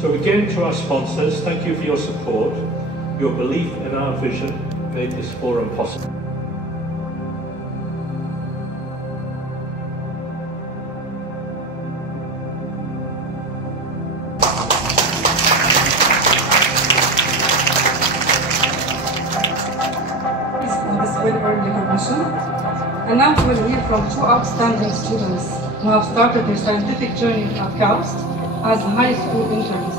So again, to our sponsors, thank you for your support. Your belief in our vision made this forum possible. This very early recognition. And now we will hear from two outstanding students who have started their scientific journey at KAUST as high school interns.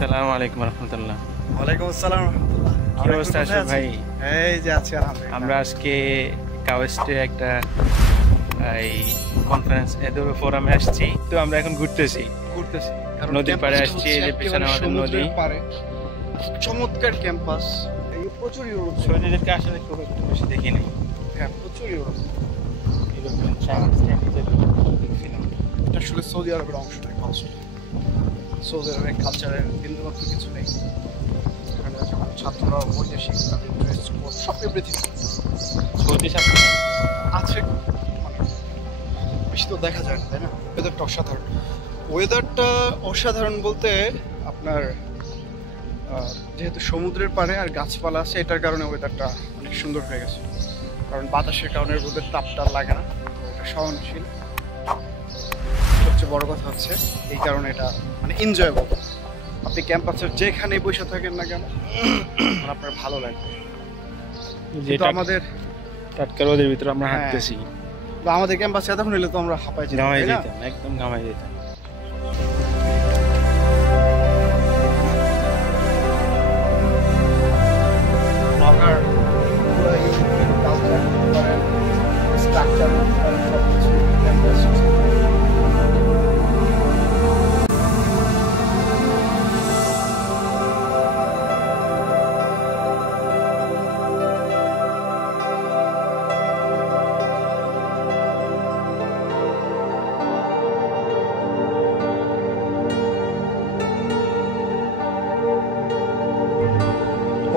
আসসালামু আলাইকুম রাহমাতুল্লাহ। ওয়ালাইকুম আসসালাম রাহমাতুল্লাহ। কি অবস্থা আছে ভাই? এই যে আছি আলহামদুলিল্লাহ। আমরা আজকে কাওয়েস্টে একটা এই কনফারেন্স এদের ফোরামে আসছি। তো আমরা এখন ঘুরতেছি নদীর পাড়ে আসছি, এই যে পিছনে আমাদের নদী। চমৎকার ক্যাম্পাস, এই প্রচুর ইউরোপ। সৌদিদেরকে আসলে খুব একটু বেশি দেখি নাই। হ্যাঁ, প্রচুর ইউরোপ। এটা আসলে সৌদি আরবের অংশ নয়, সৌদি আরবের কালচারের বিন্দুমাত্র কিছু নেই। এখানে ছাত্ররা বৈদেশিক ড্রেস কোড সব এভরিথিং সৌদি ছাত্র আছে, মানে বেশি তো দেখা যায় না, তাই না? ওয়েদারটা অসাধারণ। ওয়েদারটা অসাধারণ বলতে আপনার যেহেতু সমুদ্রের পাড়ে আর গাছপালা আছে, এটার কারণে ওয়েদারটা অনেক সুন্দর হয়ে গেছে। কারণ বাতাসের কারণে রোদের তাপটা লাগে না, এটা সহনশীল। সবচেয়ে বড় কথা হচ্ছে এই কারণে এটা মানে এনজয়েবল। আপনি ক্যাম্পাসের যেখানে বসে থাকেন না কেন আপনার ভালো লাগবে। যেটা আমাদের টাটকা রোদের ভিতরে আমরা হাঁটতেছি, আমাদের ক্যাম্পাসে এতক্ষণ এলে তো আমরা হাঁপাই যেতাম, একদম ঘামাই যেতাম।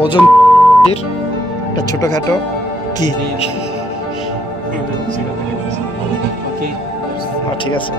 ওজন একটা ছোটখাটো কি ঠিক আছে।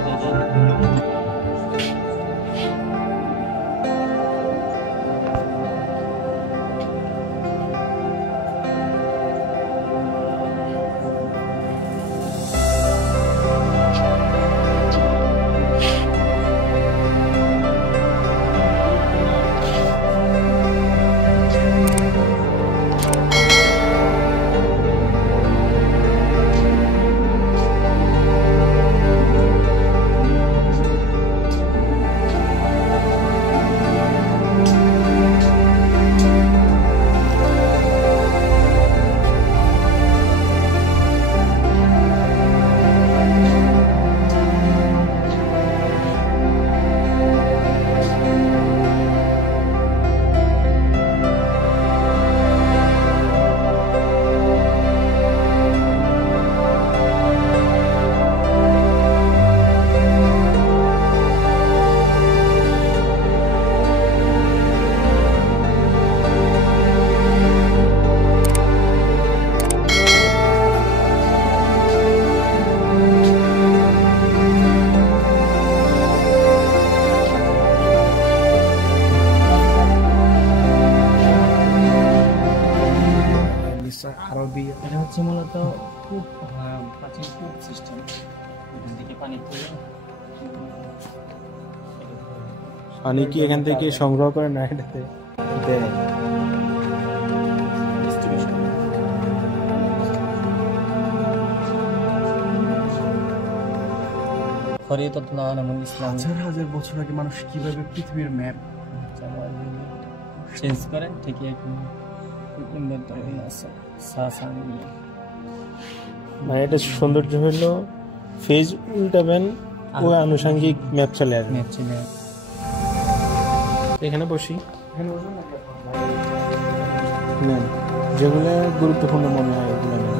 এটা হচ্ছে মূলত কূপ, প্রাচীন কূপ সিস্টেম। পানি কি এখান থেকে সংগ্রহ করে না এটাতে দেয়? হাজার হাজার বছর আগে মানুষ কিভাবে পৃথিবীর ম্যাপ চেঞ্জ করেন ঠিকই এখন মানে এটা সৌন্দর্য হলো ফেজ উল্টাবেন ও আনুষঙ্গিক ম্যাপ চলে আসবে। এখানে বসি, এখানে বসুন, যেগুলো গুরুত্বপূর্ণ মনে হয় ওগুলো